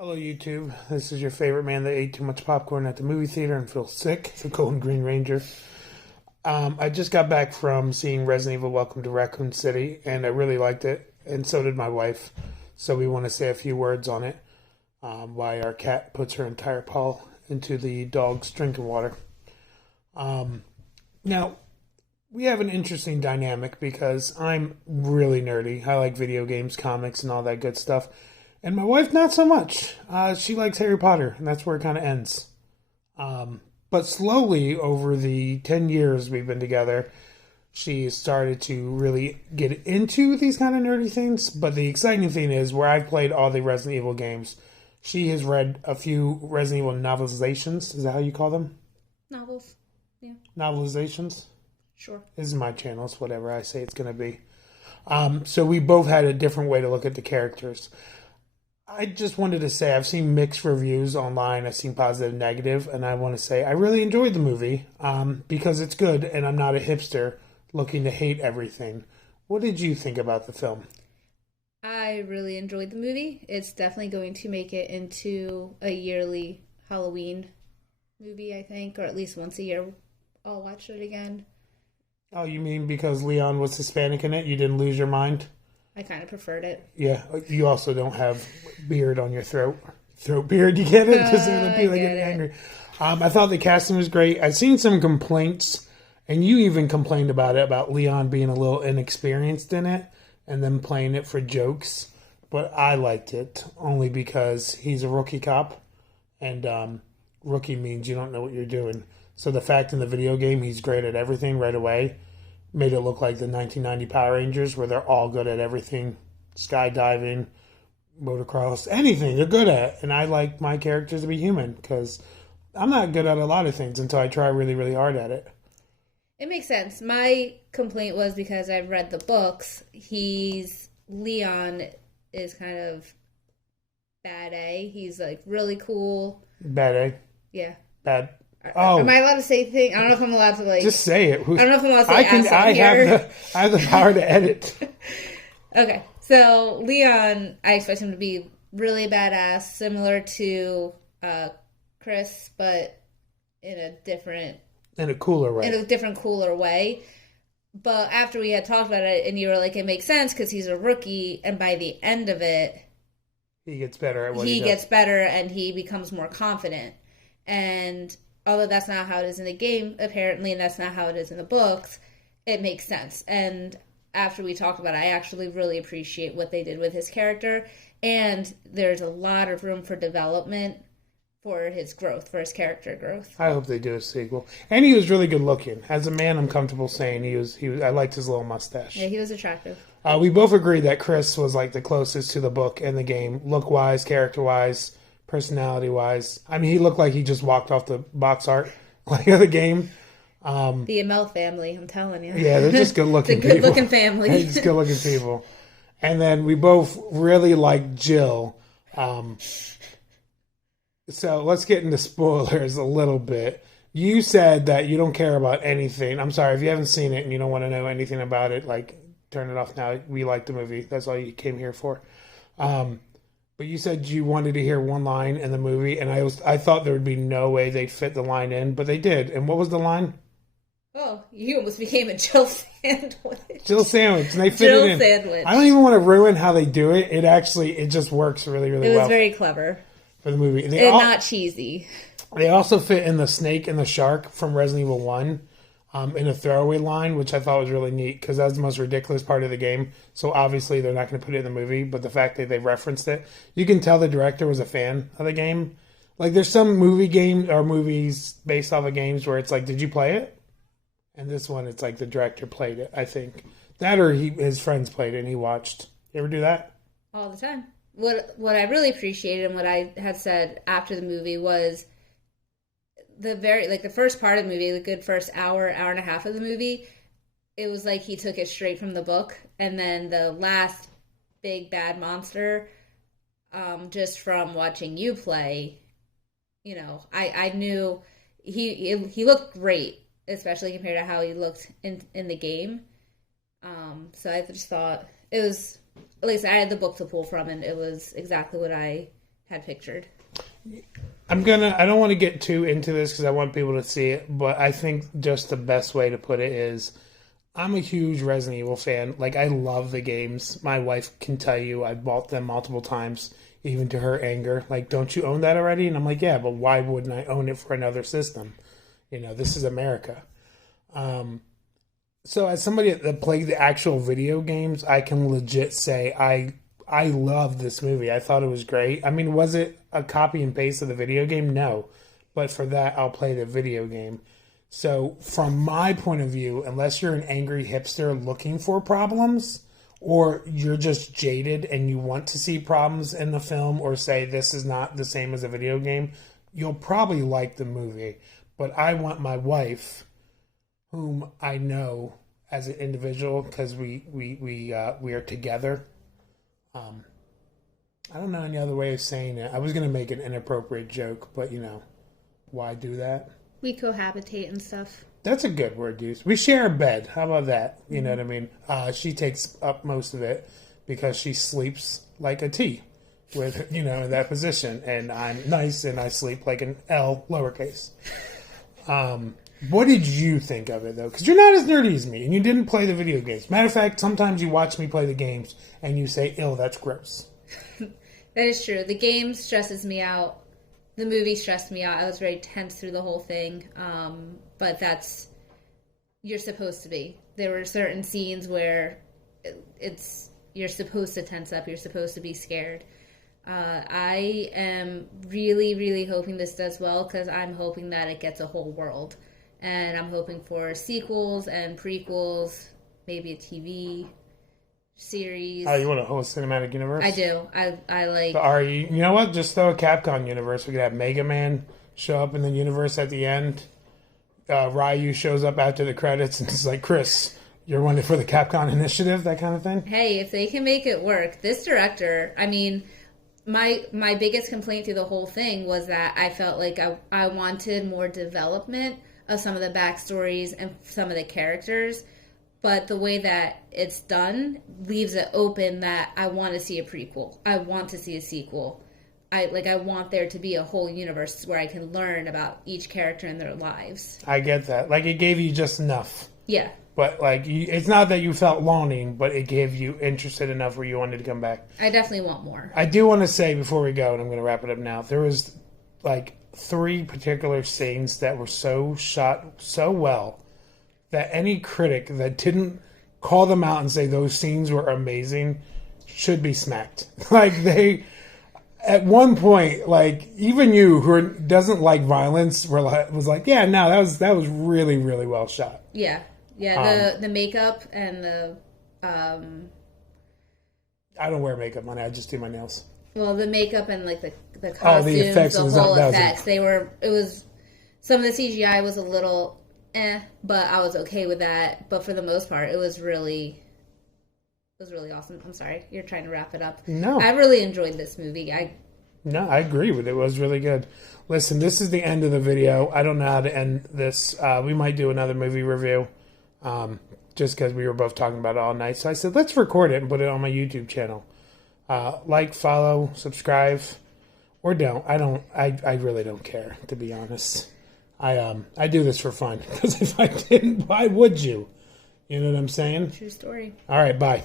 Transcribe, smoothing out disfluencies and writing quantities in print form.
Hello, YouTube. This is your favorite man that ate too much popcorn at the movie theater and feels sick, the Golden Green Ranger. I just got back from seeing Resident Evil Welcome to Raccoon City, and I really liked it, and so did my wife. So we want to say a few words on it, why our cat puts her entire paw into the dog's drinking water. Now, we have an interesting dynamic because I'm really nerdy. I like video games, comics, and all that good stuff. And my wife, not so much. She likes Harry Potter, and that's where it kind of ends. But slowly, over the 10 years we've been together, she started to really get into these kind of nerdy things. But the exciting thing is, where I've played all the Resident Evil games, she has read a few Resident Evil novelizations. Is that how you call them? Novels. Yeah. Novelizations? Sure. This is my channel. It's whatever I say it's going to be. So we both had a different way to look at the characters. I just wanted to say I've seen mixed reviews online. I've seen positive, negative, and I want to say I really enjoyed the movie because it's good, and I'm not a hipster looking to hate everything. What did you think about the film? I really enjoyed the movie. It's definitely going to make it into a yearly Halloween movie, I think, or at least once a year I'll watch it again. Oh, you mean because Leon was Hispanic in it? You didn't lose your mind? I kind of preferred it. Yeah, you also don't have beard on your throat. Throat beard, you get it? Because the people get angry. I thought the casting was great. I've seen some complaints, and you even complained about it, about Leon being a little inexperienced in it, and then playing it for jokes. But I liked it, only because he's a rookie cop, and rookie means you don't know what you're doing. So the fact in the video game he's great at everything right away made it look like the 1990 Power Rangers, where they're all good at everything. Skydiving, motocross, anything they're good at. And I like my characters to be human, because I'm not good at a lot of things until I try really, really hard at it. It makes sense. My complaint was because I've read the books. Leon is kind of bad A. He's like really cool. Bad A? Yeah. Bad. Oh, am I allowed to say things? I don't know if I'm allowed to just say it. I don't know if I'm allowed to say I have the power to edit. Okay, so Leon, I expect him to be really badass, similar to Chris, but in a cooler way. But after we had talked about it, and you were like, it makes sense because he's a rookie, and by the end of it, he gets better at what he gets better, and he becomes more confident. And although that's not how it is in the game, apparently, and that's not how it is in the books, it makes sense. And after we talked about it, I actually really appreciate what they did with his character. And there's a lot of room for development for his growth, for his character growth. I hope they do a sequel. And he was really good looking. As a man, I'm comfortable saying he was. I liked his little mustache. Yeah, he was attractive. We both agreed that Chris was like the closest to the book and the game, look-wise, character-wise, personality-wise. I mean, he looked like he just walked off the box art like of the game. The Amell family, I'm telling you. Yeah, they're just good-looking people. The good-looking family. They're just good-looking people. And then we both really liked Jill. So let's get into spoilers a little bit. You said that you don't care about anything. I'm sorry, if you haven't seen it and you don't want to know anything about it, like, turn it off now. We like the movie. That's all you came here for. But you said you wanted to hear one line in the movie, and I thought there would be no way they'd fit the line in, but they did. And what was the line? Oh, you almost became a Jill sandwich. Jill sandwich, and they fit it in. Jill sandwich. I don't even want to ruin how they do it. It just works really, really well. It was very clever. For the movie. And not cheesy. They also fit in the snake and the shark from Resident Evil 1. In a throwaway line, which I thought was really neat, because that was the most ridiculous part of the game. So obviously they're not going to put it in the movie, but the fact that they referenced it, you can tell the director was a fan of the game. Like, there's some movies based off of games where it's like, did you play it? And this one, it's like the director played it, I think. That or his friends played it and he watched. You ever do that? All the time. What I really appreciated and what I had said after the movie was the first part of the movie, the good first hour and a half of the movie, it was like he took it straight from the book. And then the last big bad monster, just from watching you play, I knew he looked great, especially compared to how he looked in the game. So I just thought it was, at least I had the book to pull from, and it was exactly what I had pictured. I don't want to get too into this because I want people to see it, but I think just the best way to put it is I'm a huge Resident Evil fan. Like, I love the games. My wife can tell you I bought them multiple times, even to her anger. Like, don't you own that already? And I'm like, yeah, but why wouldn't I own it for another system? This is America. So as somebody that played the actual video games, I can legit say I love this movie. I thought it was great. I mean, was it a copy and paste of the video game? No. But for that, I'll play the video game. So from my point of view, unless you're an angry hipster looking for problems, or you're just jaded and you want to see problems in the film or say this is not the same as a video game, you'll probably like the movie. But I want my wife, whom I know as an individual because we are together. I don't know any other way of saying it. I was going to make an inappropriate joke, but why do that? We cohabitate and stuff. That's a good word to use. We share a bed. How about that? You know what I mean? She takes up most of it because she sleeps like a T with, in that position. And I'm nice and I sleep like an L lowercase. What did you think of it, though? Because you're not as nerdy as me and you didn't play the video games. Matter of fact, sometimes you watch me play the games and you say, ew, that's gross. That is true. The game stresses me out. The movie stressed me out. I was very tense through the whole thing. But you're supposed to be. There were certain scenes where you're supposed to tense up. You're supposed to be scared. I am really, really hoping this does well because I'm hoping that it gets a whole world. And I'm hoping for sequels and prequels, maybe a TV series. Oh, you want a whole cinematic universe? I do. I like... You know what? Just throw a Capcom universe. We could have Mega Man show up in the universe at the end. Ryu shows up after the credits and it's like, Chris, you're one for the Capcom initiative, that kind of thing. Hey, if they can make it work. This director, I mean, my biggest complaint through the whole thing was that I felt like I wanted more development of some of the backstories and some of the characters. But the way that it's done leaves it open that I want to see a prequel. I want to see a sequel. I want there to be a whole universe where I can learn about each character and their lives. I get that. Like, it gave you just enough. Yeah. But, it's not that you felt longing, but it gave you interested enough where you wanted to come back. I definitely want more. I do want to say before we go, and I'm going to wrap it up now, there was, 3 particular scenes that were so shot so well that any critic that didn't call them out and say those scenes were amazing should be smacked. At one point, even you who doesn't like violence was like, yeah, no, that was really, really well shot. Yeah. The makeup and the I don't wear makeup on it. I just do my nails. Well, the makeup and the costumes, the effects, the whole effects, some of the CGI was a little but I was okay with that. But for the most part, it was really awesome. I'm sorry, you're trying to wrap it up. No. I really enjoyed this movie. I agree with it. It was really good. Listen, this is the end of the video. I don't know how to end this. We might do another movie review just because we were both talking about it all night. So I said, let's record it and put it on my YouTube channel. Follow, subscribe, or don't. I really don't care, to be honest. I do this for fun because if I didn't, why would you? You know what I'm saying? True story. All right, bye.